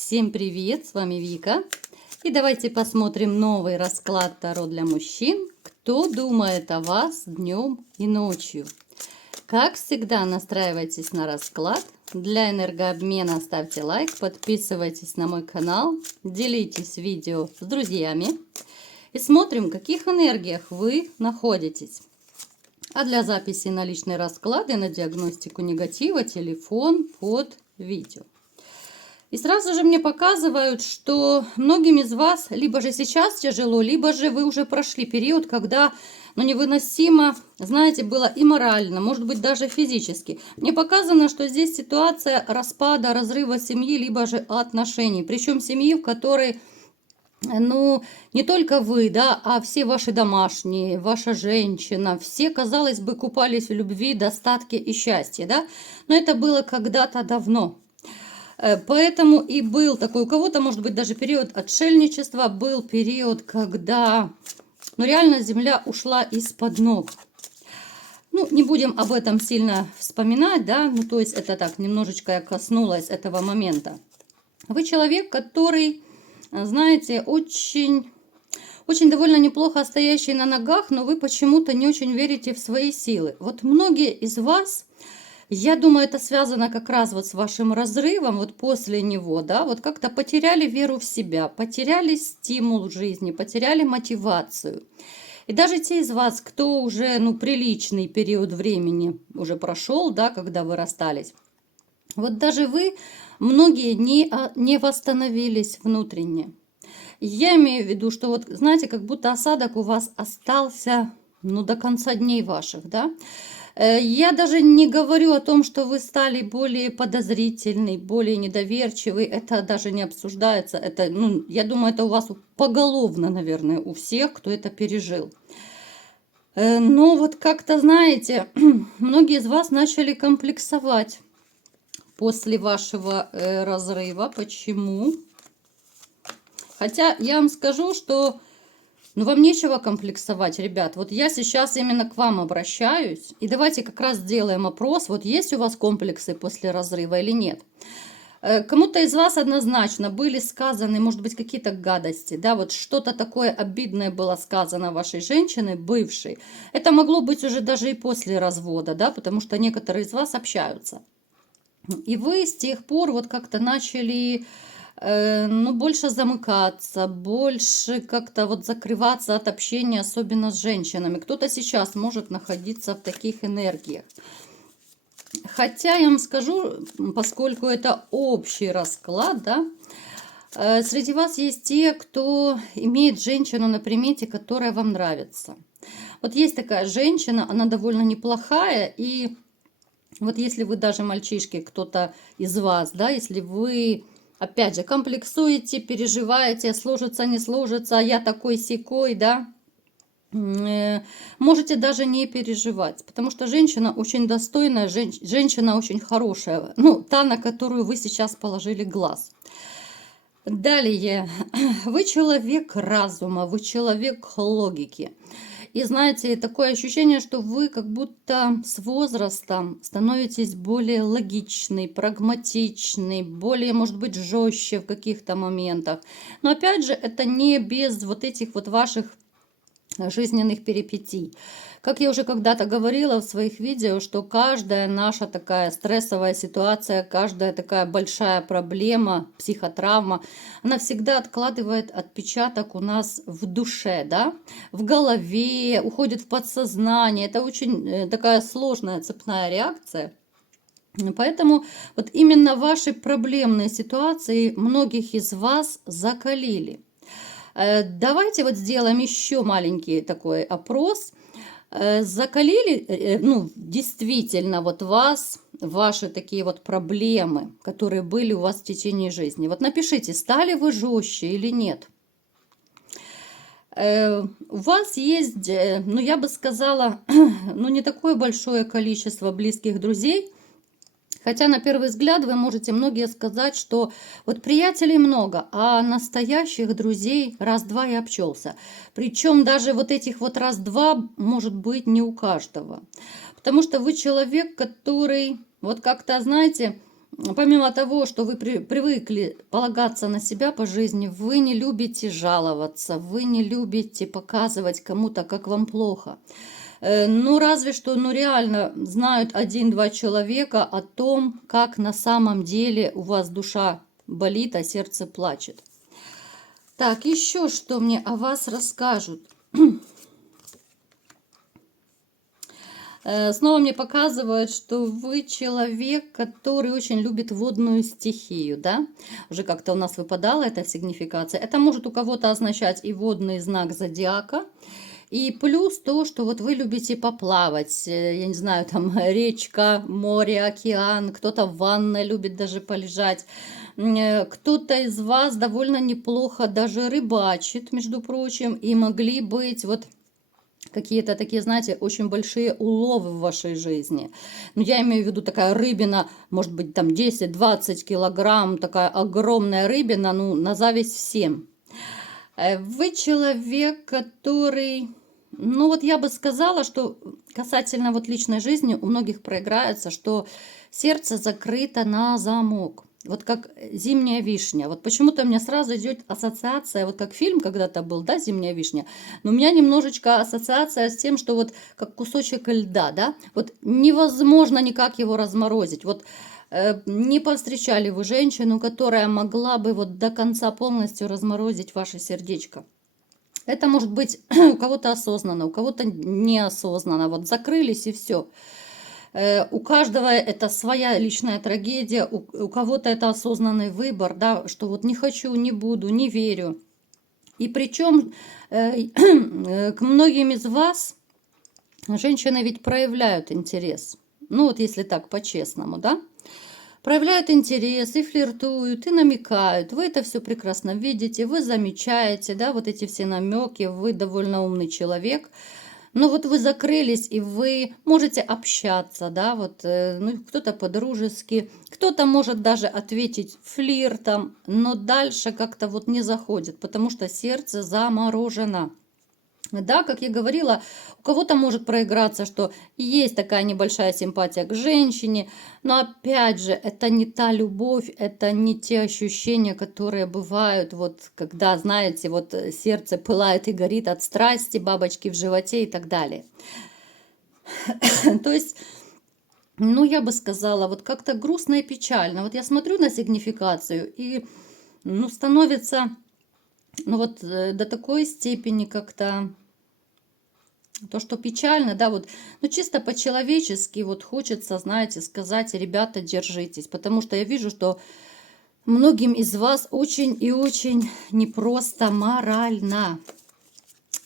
Всем привет, с вами Вика. И давайте посмотрим новый расклад Таро для мужчин. Кто думает о вас днем и ночью? Как всегда, настраивайтесь на расклад. Для энергообмена ставьте лайк, подписывайтесь на мой канал, делитесь видео с друзьями. И смотрим, в каких энергиях вы находитесь. А для записи на личные расклады, на диагностику негатива, телефон под видео. И сразу же мне показывают, что многим из вас либо же сейчас тяжело, либо же вы уже прошли период, когда невыносимо, знаете, было и морально, может быть, даже физически. Мне показано, что здесь ситуация распада, разрыва семьи, либо же отношений. Причем семьи, в которой, не только вы, да, а все ваши домашние, ваша женщина, все, казалось бы, купались в любви, достатке и счастье, да. Но это было когда-то давно. Поэтому и был такой, у кого-то, может быть, даже период отшельничества, был период, когда, реально земля ушла из-под ног. Не будем об этом сильно вспоминать, да, то есть это так, немножечко я коснулась этого момента. Вы человек, который, знаете, очень довольно неплохо стоящий на ногах, но вы почему-то не очень верите в свои силы. Вот многие из вас... Я думаю, это связано как раз вот с вашим разрывом, вот после него, да, вот как-то потеряли веру в себя, потеряли стимул в жизни, потеряли мотивацию. И даже те из вас, кто уже, приличный период времени уже прошел, да, когда вы расстались, вот даже вы, многие не восстановились внутренне. Я имею в виду, что вот, знаете, как будто осадок у вас остался, до конца дней ваших, да. Я даже не говорю о том, что вы стали более подозрительный, более недоверчивый. Это даже не обсуждается. Это, я думаю, это у вас поголовно, наверное, у всех, кто это пережил. Но вот как-то, знаете, многие из вас начали комплексовать после вашего разрыва. Почему? Хотя я вам скажу, что... вам нечего комплексовать, ребят. Вот я сейчас именно к вам обращаюсь. И давайте как раз сделаем опрос. Вот есть у вас комплексы после разрыва или нет? Кому-то из вас однозначно были сказаны, может быть, какие-то гадости. Да, вот что-то такое обидное было сказано вашей женщине, бывшей. Это могло быть уже даже и после развода, да, потому что некоторые из вас общаются. И вы с тех пор вот как-то начали... больше замыкаться, больше как-то вот закрываться от общения, особенно с женщинами. Кто-то сейчас может находиться в таких энергиях. Хотя я вам скажу, поскольку это общий расклад, да, среди вас есть те, кто имеет женщину на примете, которая вам нравится. Вот есть такая женщина, она довольно неплохая, и вот если вы даже мальчишки, кто-то из вас, да, если вы... Опять же, комплексуете, переживаете, сложится, не сложится, я такой-сякой, да. Можете даже не переживать, потому что женщина очень достойная, женщина очень хорошая. Та, на которую вы сейчас положили глаз. Далее, вы человек разума, вы человек логики. И знаете, такое ощущение, что вы как будто с возрастом становитесь более логичный, прагматичный, более, может быть, жестче в каких-то моментах. Но опять же, это не без вот этих вот ваших жизненных перипетий. Как я уже когда-то говорила в своих видео, что каждая наша такая стрессовая ситуация, каждая такая большая проблема, психотравма, она всегда откладывает отпечаток у нас в душе, да, в голове, уходит в подсознание. Это очень такая сложная цепная реакция. Поэтому вот именно ваши проблемные ситуации многих из вас закалили. Давайте вот сделаем еще маленький такой опрос. Закалили, действительно, вот вас, ваши такие вот проблемы, которые были у вас в течение жизни. Вот напишите, стали вы жестче или нет. У вас есть, я бы сказала, не такое большое количество близких друзей. Хотя на первый взгляд вы можете многие сказать, что вот приятелей много, а настоящих друзей раз-два и обчелся. Причем даже вот этих вот раз-два может быть не у каждого. Потому что вы человек, который вот как-то, знаете, помимо того, что вы привыкли полагаться на себя по жизни, вы не любите жаловаться, вы не любите показывать кому-то, как вам плохо. Ну, разве что, ну, реально знают один-два человека о том, как на самом деле у вас душа болит, а сердце плачет. Так, еще что мне о вас расскажут. Снова мне показывают, что вы человек, который очень любит водную стихию, да? Уже как-то у нас выпадала эта сигнификация. Это может у кого-то означать и водный знак зодиака, и плюс то, что вот вы любите поплавать, я не знаю, там речка, море, океан, кто-то в ванной любит даже полежать. Кто-то из вас довольно неплохо даже рыбачит, между прочим, и могли быть вот какие-то такие, знаете, очень большие уловы в вашей жизни. Но я имею в виду такая рыбина, может быть, там 10-20 килограмм, такая огромная рыбина, ну, на зависть всем. Вы человек, который, ну, вот я бы сказала, что касательно вот личной жизни у многих проиграется, что сердце закрыто на замок. Вот как «Зимняя вишня». Вот почему-то у меня сразу идет ассоциация, вот как фильм когда-то был, да, «Зимняя вишня». Но у меня немножечко ассоциация с тем, что вот как кусочек льда, да. Вот невозможно никак его разморозить. Вот не повстречали вы женщину, которая могла бы вот до конца полностью разморозить ваше сердечко. Это может быть у кого-то осознанно, у кого-то неосознанно. Вот закрылись и все. У каждого это своя личная трагедия, у кого-то это осознанный выбор, да, что вот не хочу, не буду, не верю. И причем к многим из вас женщины ведь проявляют интерес. Ну вот если так по-честному, да. Проявляют интерес и флиртуют, и намекают. Вы это все прекрасно видите, вы замечаете, да, вот эти все намеки, вы довольно умный человек. Но вот вы закрылись, и вы можете общаться, да, вот, ну, кто-то по-дружески, кто-то может даже ответить флиртом, но дальше как-то вот не заходит, потому что сердце заморожено. Да, как я говорила, у кого-то может проиграться, что есть такая небольшая симпатия к женщине, но опять же, это не та любовь, это не те ощущения, которые бывают, вот когда, знаете, вот сердце пылает и горит от страсти, бабочки в животе и так далее. То есть, ну, я бы сказала, вот как-то грустно и печально. Вот я смотрю на сигнификацию, и, ну, становится, ну, вот до такой степени как-то... То, что печально, да, вот, ну, чисто по-человечески вот хочется, знаете, сказать, ребята, держитесь, потому что я вижу, что многим из вас очень и очень непросто морально.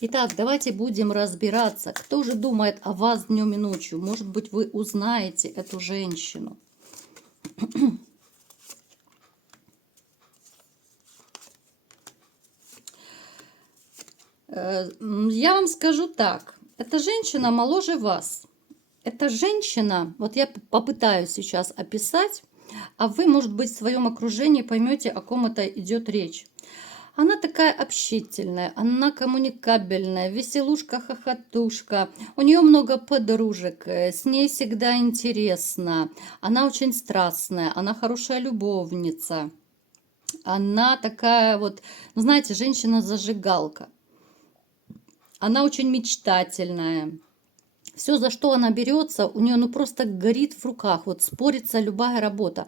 Итак, давайте будем разбираться, кто же думает о вас днем и ночью. Может быть, вы узнаете эту женщину. Я вам скажу так. Эта женщина моложе вас. Эта женщина, вот я попытаюсь сейчас описать, а вы, может быть, в своем окружении поймете, о ком это идет речь. Она такая общительная, она коммуникабельная, веселушка, хохотушка. У нее много подружек, с ней всегда интересно. Она очень страстная, она хорошая любовница. Она такая вот, ну, знаете, женщина-зажигалка. Она очень мечтательная. Все, за что она берется, у нее ну просто горит в руках. Вот спорится любая работа.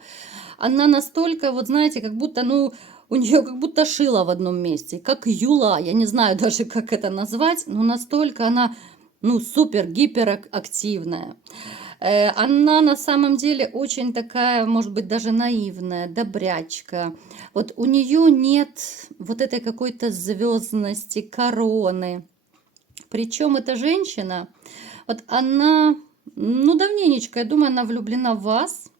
Она настолько, вот знаете, как будто, ну, у нее как будто шило в одном месте. Как юла, я не знаю даже, как это назвать, но настолько она, ну, супер, гиперактивная. Она на самом деле очень такая, может быть, даже наивная, добрячка. Вот у нее нет вот этой какой-то звездности, короны. Причем эта женщина, вот она, ну, давненечко, я думаю, она влюблена в вас.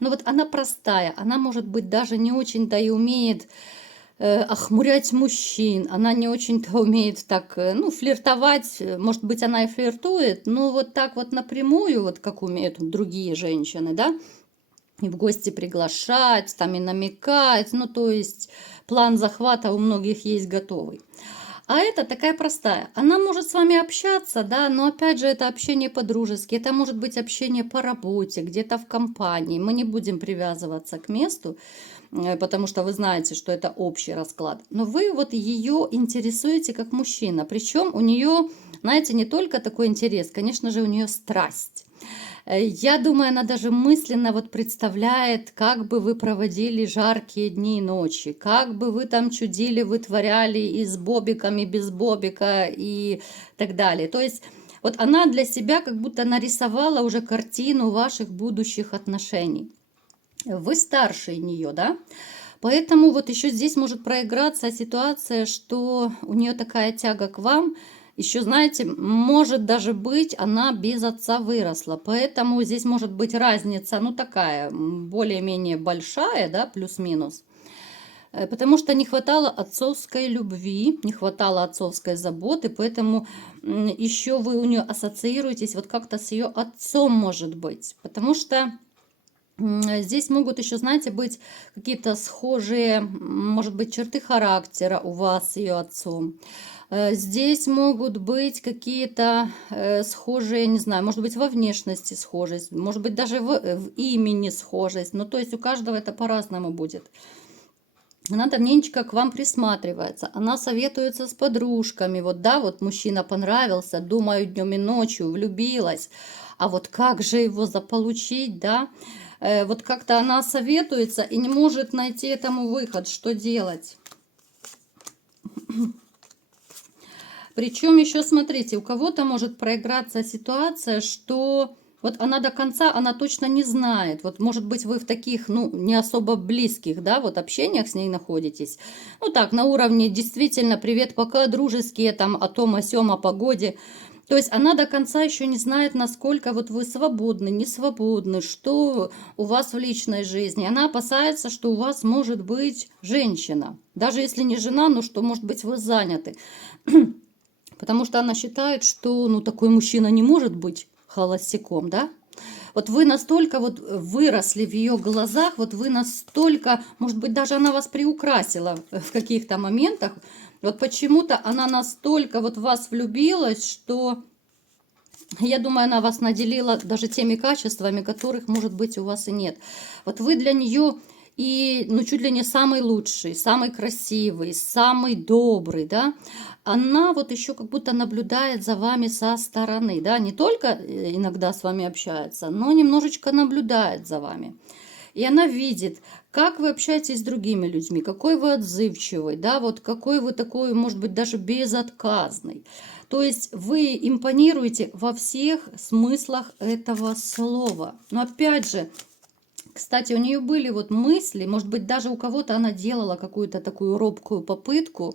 Но вот она простая, она, может быть, даже не очень-то и умеет охмурять мужчин. Она не очень-то умеет так, ну, флиртовать. Может быть, она и флиртует, но вот так вот напрямую, вот как умеют другие женщины, да, и в гости приглашать, там и намекать. Ну, то есть план захвата у многих есть готовый. А это такая простая. Она может с вами общаться, да, но опять же это общение по-дружески, это может быть общение по работе, где-то в компании. Мы не будем привязываться к месту, потому что вы знаете, что это общий расклад. Но вы вот ее интересуете как мужчина. Причем у нее, знаете, не только такой интерес, конечно же, у нее страсть. Я думаю, она даже мысленно вот представляет, как бы вы проводили жаркие дни и ночи, как бы вы там чудили, вытворяли и с бобиками, без бобика и так далее. То есть вот она для себя как будто нарисовала уже картину ваших будущих отношений. Вы старше нее, да? Поэтому вот еще здесь может проиграться ситуация, что у нее такая тяга к вам. Еще, знаете, может даже быть, она без отца выросла. Поэтому здесь может быть разница, ну такая, более-менее большая, да, плюс-минус. Потому что не хватало отцовской любви, не хватало отцовской заботы, поэтому еще вы у нее ассоциируетесь вот как-то с ее отцом, может быть. Потому что здесь могут еще, знаете, быть какие-то схожие, может быть, черты характера у вас с ее отцом. Здесь могут быть какие-то схожие, не знаю, может быть, во внешности схожесть, может быть, даже в имени схожесть. Ну, то есть у каждого это по-разному будет. Она давненько к вам присматривается, она советуется с подружками. Вот да, вот мужчина понравился, думаю, днем и ночью, влюбилась. А вот как же его заполучить, да? Вот как-то она советуется и не может найти этому выход, что делать. Причем еще, смотрите, у кого-то может проиграться ситуация, что вот она до конца, она точно не знает. Вот, может быть, вы в таких, ну, не особо близких, да, вот общениях с ней находитесь. Ну, так, на уровне действительно привет, пока, дружеские, там, о том, о сём, о погоде. То есть она до конца еще не знает, насколько вот вы свободны, не свободны, что у вас в личной жизни. Она опасается, что у вас может быть женщина. Даже если не жена, но что, может быть, вы заняты. Потому что она считает, что ну, такой мужчина не может быть холостяком, да? Вот вы настолько вот выросли в ее глазах, вот вы настолько, может быть, даже она вас приукрасила в каких-то моментах. Вот почему-то она настолько вот в вас влюбилась, что, я думаю, она вас наделила даже теми качествами, которых, может быть, у вас и нет. Вот вы для нее и, ну, чуть ли не самый лучший, самый красивый, самый добрый, да, она вот еще как будто наблюдает за вами со стороны, да, не только иногда с вами общается, но немножечко наблюдает за вами. И она видит, как вы общаетесь с другими людьми, какой вы отзывчивый, да, вот какой вы такой, может быть, даже безотказный. То есть вы импонируете во всех смыслах этого слова. Но опять же, кстати, у нее были вот мысли, может быть, даже у кого-то она делала какую-то такую робкую попытку,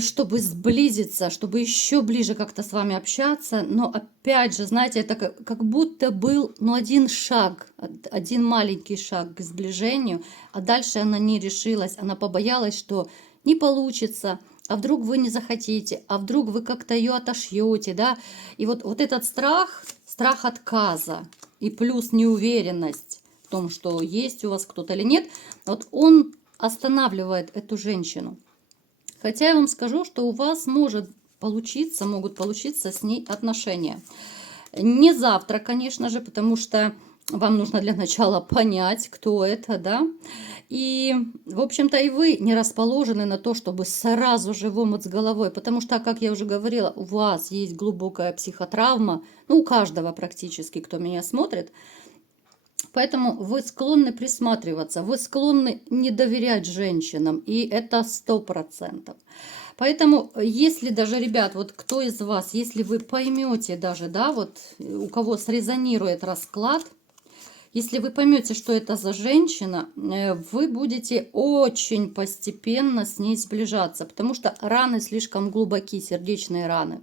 чтобы сблизиться, чтобы еще ближе как-то с вами общаться. Но опять же, знаете, это как будто был, ну, один шаг, один маленький шаг к сближению, а дальше она не решилась, она побоялась, что не получится, а вдруг вы не захотите, а вдруг вы как-то ее отошьете, да. И вот этот страх, страх отказа и плюс неуверенность в том, что есть у вас кто-то или нет, вот он останавливает эту женщину. Хотя я вам скажу, что у вас могут получиться с ней отношения. Не завтра, конечно же, потому что вам нужно для начала понять, кто это, да. И, в общем-то, и вы не расположены на то, чтобы сразу же в омут с головой, потому что, как я уже говорила, у вас есть глубокая психотравма, ну, у каждого практически, кто меня смотрит. Поэтому вы склонны присматриваться, вы склонны не доверять женщинам, и это 100%. Поэтому, если даже, ребят, вот кто из вас, если вы поймете даже, да, вот у кого срезонирует расклад, если вы поймете, что это за женщина, вы будете очень постепенно с ней сближаться, потому что раны слишком глубоки, сердечные раны.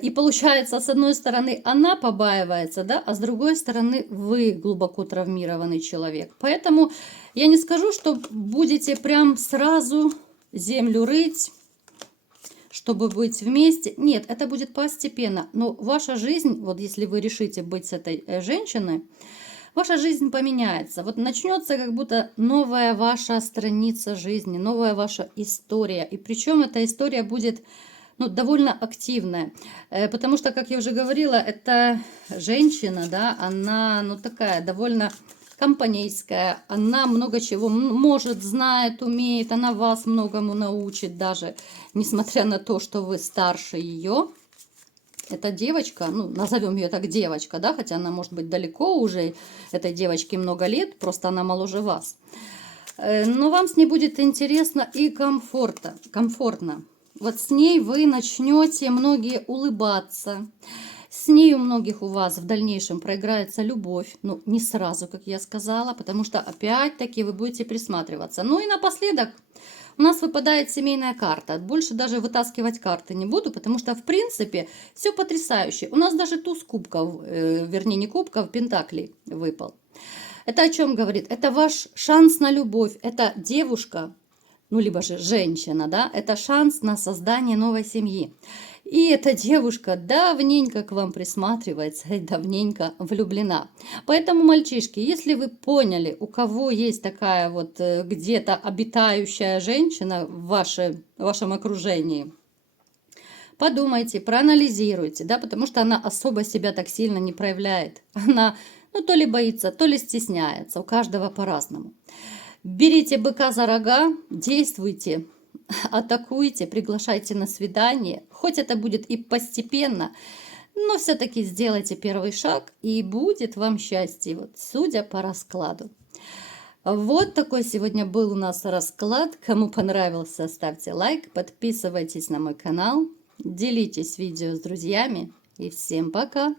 И получается, с одной стороны, она побаивается, да, а с другой стороны, вы глубоко травмированный человек. Поэтому я не скажу, что будете прям сразу землю рыть, чтобы быть вместе. Нет, это будет постепенно. Но ваша жизнь, вот если вы решите быть с этой женщиной, ваша жизнь поменяется. Вот начнется как будто новая ваша страница жизни, новая ваша история. И причем эта история будет довольно активная. Потому что, как я уже говорила, эта женщина, да, она такая довольно компанейская, она много чего может, знает, умеет, она вас многому научит даже, несмотря на то, что вы старше ее. Эта девочка, назовем ее так девочка, да, хотя она может быть далеко уже, этой девочке много лет, просто она моложе вас. Но вам с ней будет интересно и комфортно. Вот с ней вы начнете многие улыбаться. С ней у многих у вас в дальнейшем проиграется любовь. Не сразу, как я сказала, потому что опять-таки вы будете присматриваться. Ну и напоследок у нас выпадает семейная карта. Больше даже вытаскивать карты не буду, потому что в принципе все потрясающе. У нас даже туз кубков, вернее не кубков, пентаклей выпал. Это о чем говорит? Это ваш шанс на любовь. Это девушка, либо же женщина, да, это шанс на создание новой семьи. И эта девушка давненько к вам присматривается и давненько влюблена. Поэтому, мальчишки, если вы поняли, у кого есть такая вот где-то обитающая женщина в вашем окружении, подумайте, проанализируйте, да, потому что она особо себя так сильно не проявляет. Она, то ли боится, то ли стесняется, у каждого по-разному. Берите быка за рога, действуйте, атакуйте, приглашайте на свидание. Хоть это будет и постепенно, но все-таки сделайте первый шаг, и будет вам счастье, вот, судя по раскладу. Вот такой сегодня был у нас расклад. Кому понравился, ставьте лайк, подписывайтесь на мой канал, делитесь видео с друзьями. И всем пока!